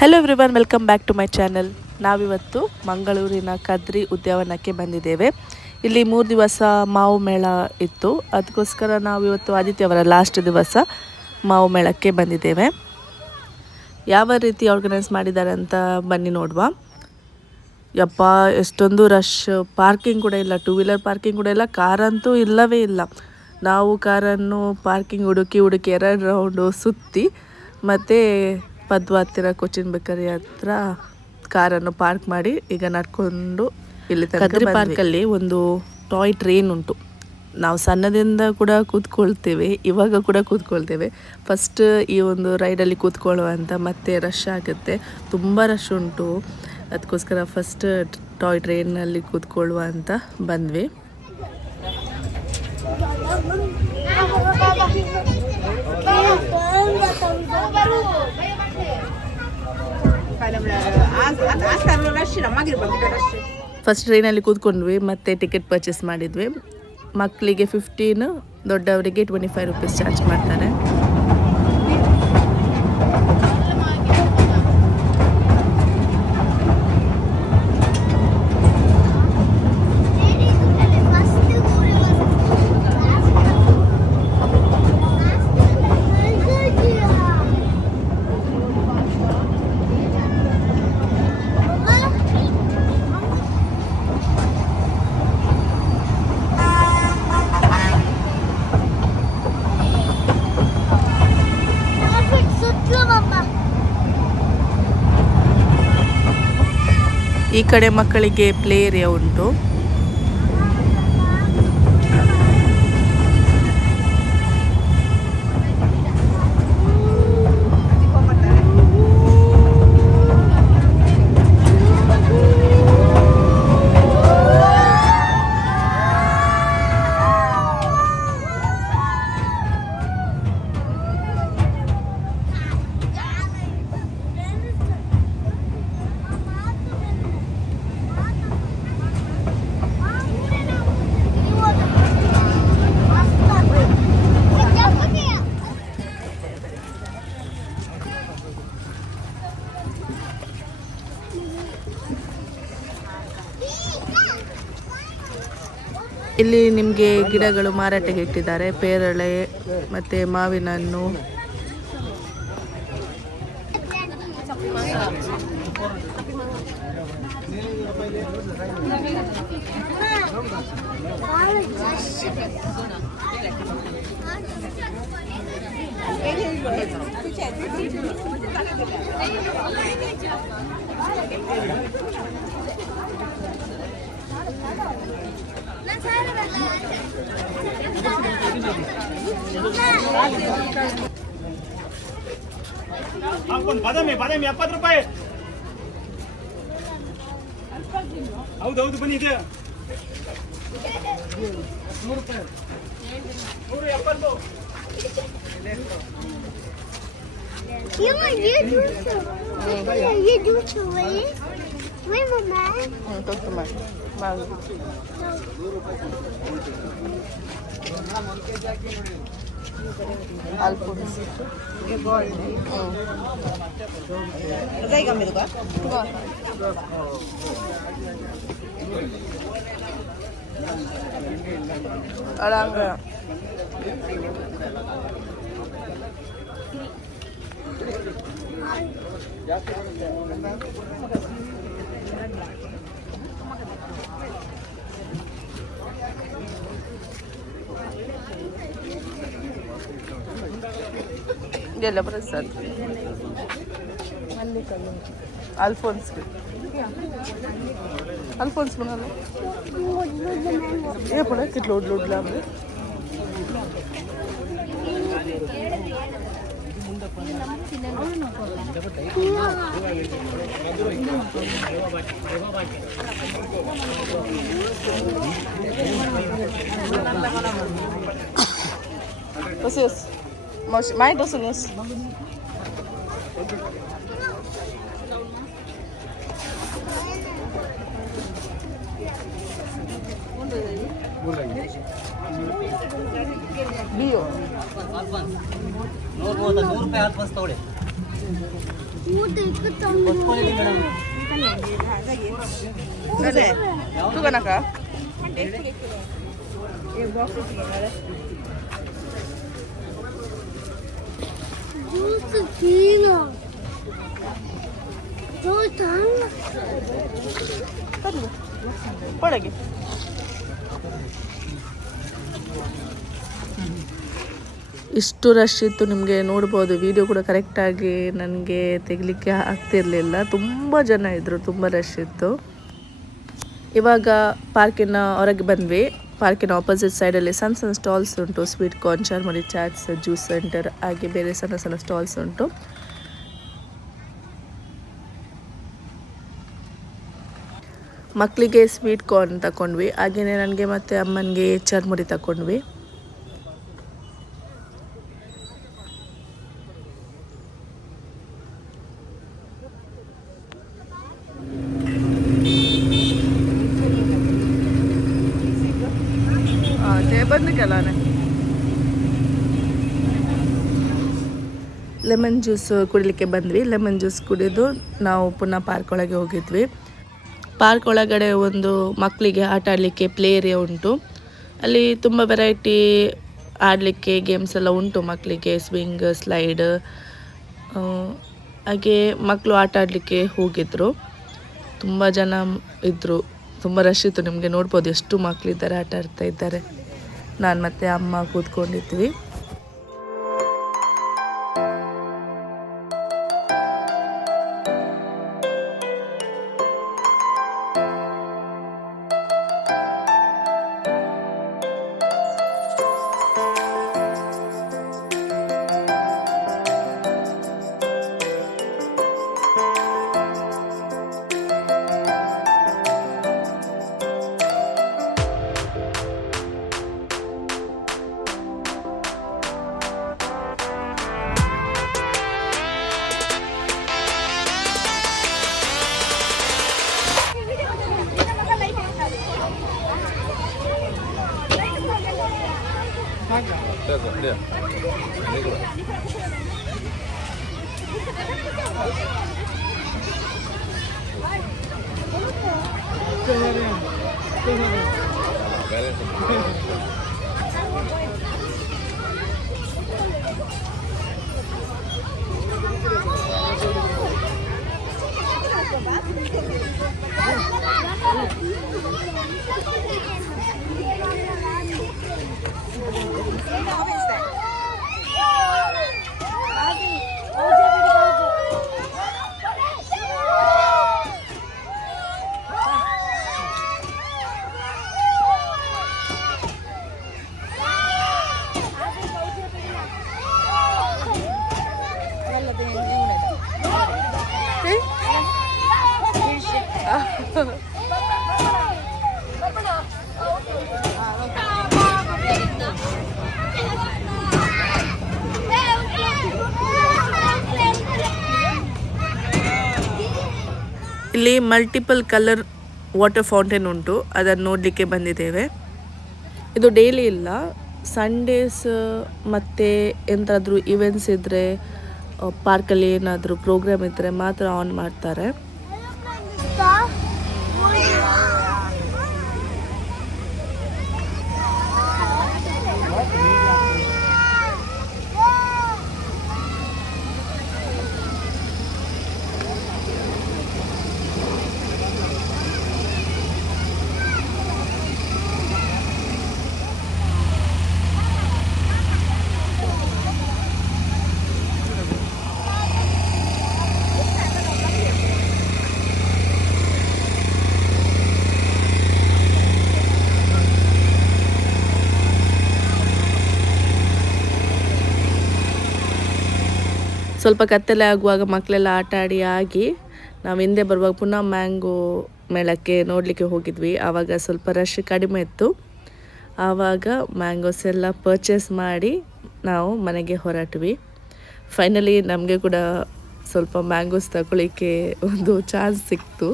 Hello everyone, welcome back to my channel. ನಾವಿವತ್ತು ಮಂಗಳೂರಿನ ಕದ್ರಿ ಉದ್ಯಾನವನಕ್ಕೆ ಬಂದಿದ್ದೇವೆ. ಇಲ್ಲಿ 3 ದಿವಸ ಮಾವು ಮೇಳ ಇತ್ತು. ಅದಕ್ಕೋಸ್ಕರ ನಾವಿವತ್ತು ಆದಿತ್ಯವಾರ ಲಾಸ್ಟ್ ದಿವಸ ಮಾವು ಮೇಳಕ್ಕೆ ಬಂದಿದ್ದೇವೆ. ಯಾವ ರೀತಿ ಆರ್ಗನೈಸ್ ಮಾಡಿದ್ದಾರೆ ಅಂತ ಬನ್ನಿ ನೋಡುವ. ಯಪ್ಪ, ಎಷ್ಟೊಂದು ರಶ್! ಪಾರ್ಕಿಂಗ್ ಕೂಡ ಇಲ್ಲ, 2 ವೀಲರ್ ಪಾರ್ಕಿಂಗ್ ಕೂಡ ಇಲ್ಲ, ಕಾರಂತೂ ಇಲ್ಲವೇ ಇಲ್ಲ. ನಾವು ಕಾರನ್ನು ಪಾರ್ಕಿಂಗ್ ಹುಡುಕಿ 2 ರೌಂಡು ಸುತ್ತಿ ಮತ್ತು ಪದ್ವ ಹತ್ತಿರ ಕೊಚ್ಚಿನ್ ಬೇಕರಿ ಹತ್ರ ಕಾರನ್ನು ಪಾರ್ಕ್ ಮಾಡಿ ಈಗ ನಡ್ಕೊಂಡು ಇಲ್ಲಿ ಕದ್ರಿ ಪಾರ್ಕಲ್ಲಿ ಒಂದು ಟಾಯ್ ಟ್ರೈನ್ ಉಂಟು. ನಾವು ಸಣ್ಣದಿಂದ ಕೂಡ ಕೂತ್ಕೊಳ್ತೇವೆ, ಇವಾಗ ಕೂಡ ಕೂತ್ಕೊಳ್ತೇವೆ. ಫಸ್ಟ್ ಈ ಒಂದು ರೈಡಲ್ಲಿ ಕೂತ್ಕೊಳ್ಳುವಂತ, ಮತ್ತೆ ರಶ್ ಆಗುತ್ತೆ, ತುಂಬ ರಶ್ ಉಂಟು. ಅದಕ್ಕೋಸ್ಕರ ಫಸ್ಟ್ ಟಾಯ್ ಟ್ರೈನಲ್ಲಿ ಕೂತ್ಕೊಳ್ಳುವ ಅಂತ ಬಂದ್ವಿ. ಫಸ್ಟ್ ಟ್ರೈನಲ್ಲಿ ಕೂತ್ಕೊಂಡ್ವಿ, ಮತ್ತೆ ಟಿಕೆಟ್ ಪರ್ಚೇಸ್ ಮಾಡಿದ್ವಿ. ಮಕ್ಕಳಿಗೆ 15, ದೊಡ್ಡವರಿಗೆ 25 ರೂಪೀಸ್ ಚಾರ್ಜ್ ಮಾಡ್ತಾರೆ. ಈ ಕಡೆ ಮಕ್ಕಳಿಗೆ ಪ್ಲೇ ಏರಿಯಾ ಉಂಟು. ಇಲ್ಲಿ ನಿಮಗೆ ಗಿಡಗಳು ಮಾರಾಟಕ್ಕೆ ಇಟ್ಟಿದ್ದಾರೆ. ಪೇರಳೆ ಮತ್ತು ಮಾವಿನ ಹಣ್ಣು. ಬಾದಾಮಿ 70 ರೂಪಾಯಿ. ಹೌದೌದು, ಬನ್ನಿ. ಇದೆ 100 ರೂಪಾಯಿ, 170. ಇದೆಲ್ಲ ಪ್ರಸಾದ್. ಅಲ್ಫೋನ್ಸ್ बनालो ये पड़ा कि लोड ला हमने Yes. My doesn't yes. Bio. 100 ರೂಪಾಯಿ ಆಲ್ಫನ್ಸ್ ತಗೊಳ್ಳಿ. तू का नका पड़ेगी ಇಷ್ಟು ರಶ್ ಇತ್ತು, ನಿಮಗೆ ನೋಡ್ಬೋದು. ವಿಡಿಯೋ ಕೂಡ ಕರೆಕ್ಟಾಗಿ ನನಗೆ ತೆಗಿಲಿಕ್ಕೆ ಆಗ್ತಿರಲಿಲ್ಲ, ತುಂಬ ಜನ ಇದ್ದರು, ತುಂಬ ರಶ್ ಇತ್ತು. ಇವಾಗ ಪಾರ್ಕಿನ ಹೊರಗೆ ಬಂದ್ವಿ. ಪಾರ್ಕಿನ ಆಪೋಸಿಟ್ ಸೈಡಲ್ಲಿ ಸಣ್ಣ ಸಣ್ಣ ಸ್ಟಾಲ್ಸ್ ಉಂಟು. Sweet corn, Charmadi, chats, juice centre, ಹಾಗೆ ಬೇರೆ ಸಣ್ಣ ಸಣ್ಣ ಸ್ಟಾಲ್ಸ್ ಉಂಟು. ಮಕ್ಕಳಿಗೆ ಸ್ವೀಟ್ ಕಾರ್ನ್ ತಗೊಂಡ್ವಿ, ಹಾಗೆಯೇ ನನಗೆ ಮತ್ತು ಅಮ್ಮನಿಗೆ ಚರ್ಮುರಿ ತಗೊಂಡ್ವಿ. ಲೆಮನ್ ಜ್ಯೂಸ್ ಕುಡಿಲಿಕ್ಕೆ ಬಂದ್ವಿ. ಲೆಮನ್ ಜ್ಯೂಸ್ ಕುಡಿದು ನಾವು ಪುನಃ ಪಾರ್ಕ್ ಒಳಗೆ ಹೋಗಿದ್ವಿ. ಪಾರ್ಕ್ ಒಳಗಡೆ ಒಂದು ಮಕ್ಕಳಿಗೆ ಆಟ ಆಡಲಿಕ್ಕೆ ಪ್ಲೇ ಏರಿಯಾ ಉಂಟು. ಅಲ್ಲಿ ತುಂಬ ವೆರೈಟಿ ಆಡಲಿಕ್ಕೆ ಗೇಮ್ಸ್ ಎಲ್ಲ ಉಂಟು ಮಕ್ಕಳಿಗೆ, ಸ್ವಿಂಗ್, ಸ್ಲೈಡ್. ಹಾಗೆ ಮಕ್ಕಳು ಆಟ ಆಡಲಿಕ್ಕೆ ಹೋಗಿದ್ರು. ತುಂಬ ಜನ ಇದ್ದರು, ತುಂಬ ರಶ್ ಇತ್ತು. ನಿಮಗೆ ನೋಡ್ಬೋದು ಎಷ್ಟು ಮಕ್ಕಳಿದ್ದಾರೆ, ಆಟ ಆಡ್ತಾ ಇದ್ದಾರೆ. ನಾನು ಮತ್ತು ಅಮ್ಮ ಕೂತ್ಕೊಂಡಿದ್ವಿ. ಇಲ್ಲಿ ಮಲ್ಟಿಪಲ್ ಕಲರ್ ವಾಟರ್ ಫೌಂಟೇನ್ ಉಂಟು, ಅದನ್ನು ನೋಡಲಿಕ್ಕೆ ಬಂದಿದ್ದೇವೆ. ಇದು ಡೈಲಿ ಇಲ್ಲ, ಸಂಡೇಸ್ ಮತ್ತು ಎಂತಾದರೂ ಇವೆಂಟ್ಸ್ ಇದ್ದರೆ, ಪಾರ್ಕಲ್ಲಿ ಏನಾದರೂ ಪ್ರೋಗ್ರಾಮ್ ಇದ್ದರೆ ಮಾತ್ರ ಆನ್ ಮಾಡ್ತಾರೆ. ಸ್ವಲ್ಪ ಕತ್ತಲೆ ಆಗುವಾಗ ಮಕ್ಕಳೆಲ್ಲ ಆಟ ಆಗಿ ನಾವು ಹಿಂದೆ ಬರುವಾಗ ಪುನಃ ಮ್ಯಾಂಗೋ ಮೇಳಕ್ಕೆ ನೋಡಲಿಕ್ಕೆ ಹೋಗಿದ್ವಿ. ಆವಾಗ ಸ್ವಲ್ಪ ರಶ್ ಕಡಿಮೆ ಇತ್ತು. ಆವಾಗ ಮ್ಯಾಂಗೋಸ್ ಎಲ್ಲ ಪರ್ಚೇಸ್ ಮಾಡಿ ನಾವು ಮನೆಗೆ ಹೊರಟ್ವಿ. ಫೈನಲಿ ನಮಗೆ ಕೂಡ ಸ್ವಲ್ಪ ಮ್ಯಾಂಗೋಸ್ ತಗೊಳ್ಳಿಕ್ಕೆ ಒಂದು ಚಾನ್ಸ್ ಸಿಕ್ತು.